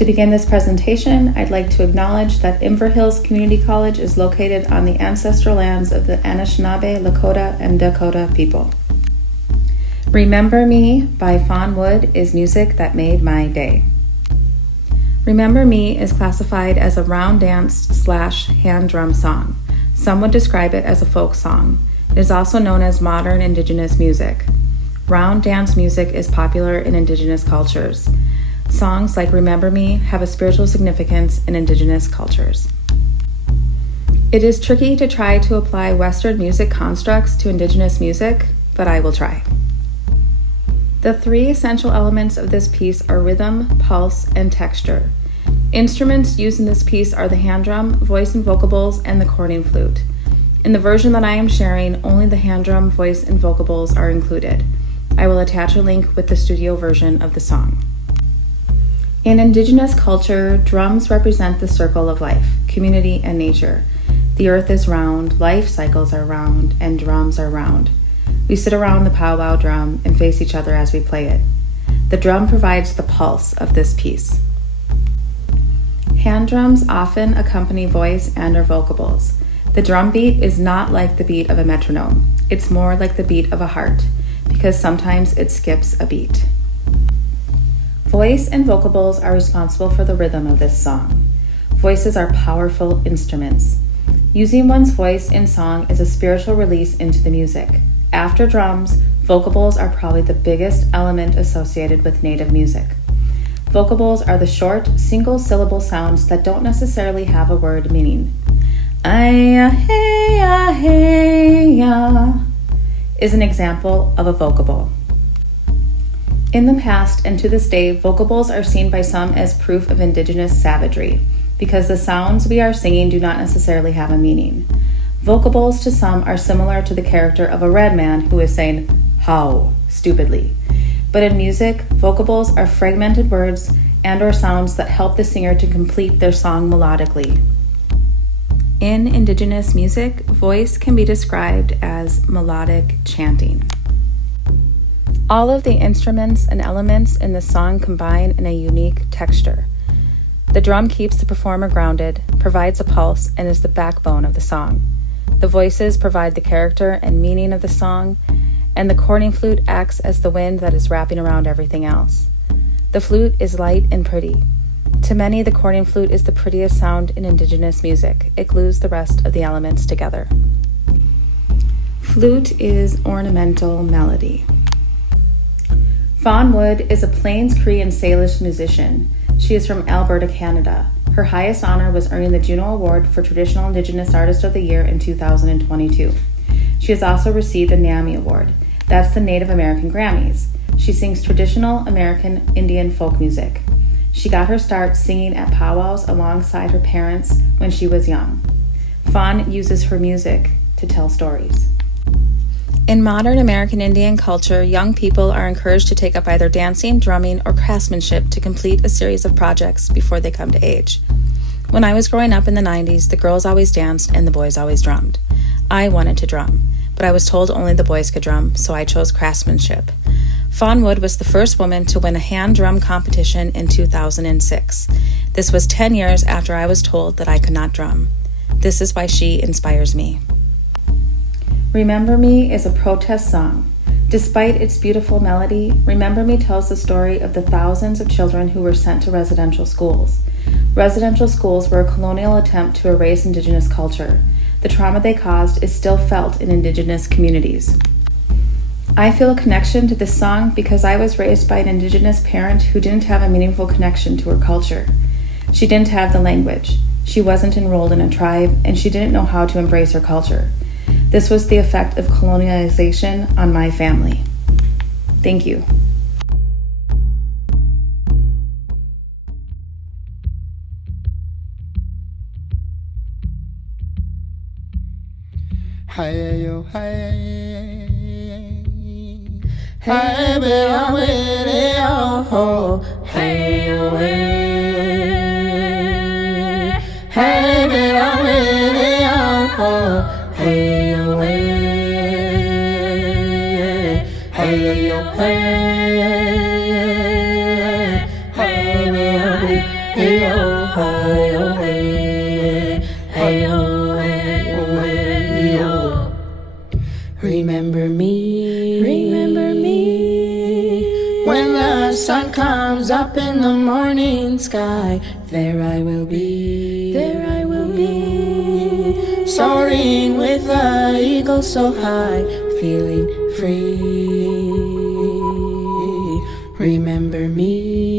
To begin this presentation, I'd like to acknowledge that Inver Hills Community College is located on the ancestral lands of the Anishinaabe, Lakota, and Dakota people. Remember Me by Fawn is music that made my day. Remember Me is classified as a round dance / hand drum song. Some would describe it as a folk song. It is also known as modern Indigenous music. Round dance music is popular in Indigenous cultures. Songs like Remember Me have a spiritual significance in Indigenous cultures. It is tricky to try to apply Western music constructs to Indigenous music, but I will try. The three essential elements of this piece are rhythm, pulse, and texture. Instruments used in this piece are the hand drum, voice and vocables, and the cornet flute. In the version that I am sharing, only the hand drum, voice, and vocables are included. I will attach a link with the studio version of the song. In Indigenous culture, drums represent the circle of life, community, and nature. The earth is round, life cycles are round, and drums are round. We sit around the powwow drum and face each other as we play it. The drum provides the pulse of this piece. Hand drums often accompany voice and/or vocables. The drum beat is not like the beat of a metronome. It's more like the beat of a heart, because sometimes it skips a beat. Voice and vocables are responsible for the rhythm of this song. Voices are powerful instruments. Using one's voice in song is a spiritual release into the music. After drums, vocables are probably the biggest element associated with Native music. Vocables are the short, single-syllable sounds that don't necessarily have a word meaning. Ay-ya, hey-ya, hey-ya is an example of a vocable. In the past and to this day, vocables are seen by some as proof of Indigenous savagery, because the sounds we are singing do not necessarily have a meaning. Vocables to some are similar to the character of a red man who is saying, how, stupidly. But in music, vocables are fragmented words and/or sounds that help the singer to complete their song melodically. In Indigenous music, voice can be described as melodic chanting. All of the instruments and elements in the song combine in a unique texture. The drum keeps the performer grounded, provides a pulse, and is the backbone of the song. The voices provide the character and meaning of the song, and the cornet flute acts as the wind that is wrapping around everything else. The flute is light and pretty. To many, the cornet flute is the prettiest sound in Indigenous music. It glues the rest of the elements together. Flute is ornamental melody. Fawn is a Plains Cree and Salish musician. She is from Alberta, Canada. Her highest honor was earning the Juno Award for Traditional Indigenous Artist of the Year in 2022. She has also received a NAMI Award. That's the Native American Grammys. She sings traditional American Indian folk music. She got her start singing at powwows alongside her parents when she was young. Fawn uses her music to tell stories. In modern American Indian culture, young people are encouraged to take up either dancing, drumming, or craftsmanship to complete a series of projects before they come to age. When I was growing up in the 90s, the girls always danced and the boys always drummed. I wanted to drum, but I was told only the boys could drum, so I chose craftsmanship. Fawn was the first woman to win a hand drum competition in 2006. This was 10 years after I was told that I could not drum. This is why she inspires me. Remember Me is a protest song. Despite its beautiful melody, Remember Me tells the story of the thousands of children who were sent to residential schools. Residential schools were a colonial attempt to erase Indigenous culture. The trauma they caused is still felt in Indigenous communities. I feel a connection to this song because I was raised by an Indigenous parent who didn't have a meaningful connection to her culture. She didn't have the language. She wasn't enrolled in a tribe, and she didn't know how to embrace her culture. This was the effect of colonialization on my family. Thank you. Hey yo, hey, hey, baby, I'm with you. Hey yo, hey, hey, baby, I'm with you. Hey yo, hey, hey yo, hey, hey, baby, hey oh, hi oh, hey oh, hey oh, hey oh. Remember me when the sun comes up in the morning sky. There I will be, soaring with the eagle so high, feeling free. Remember me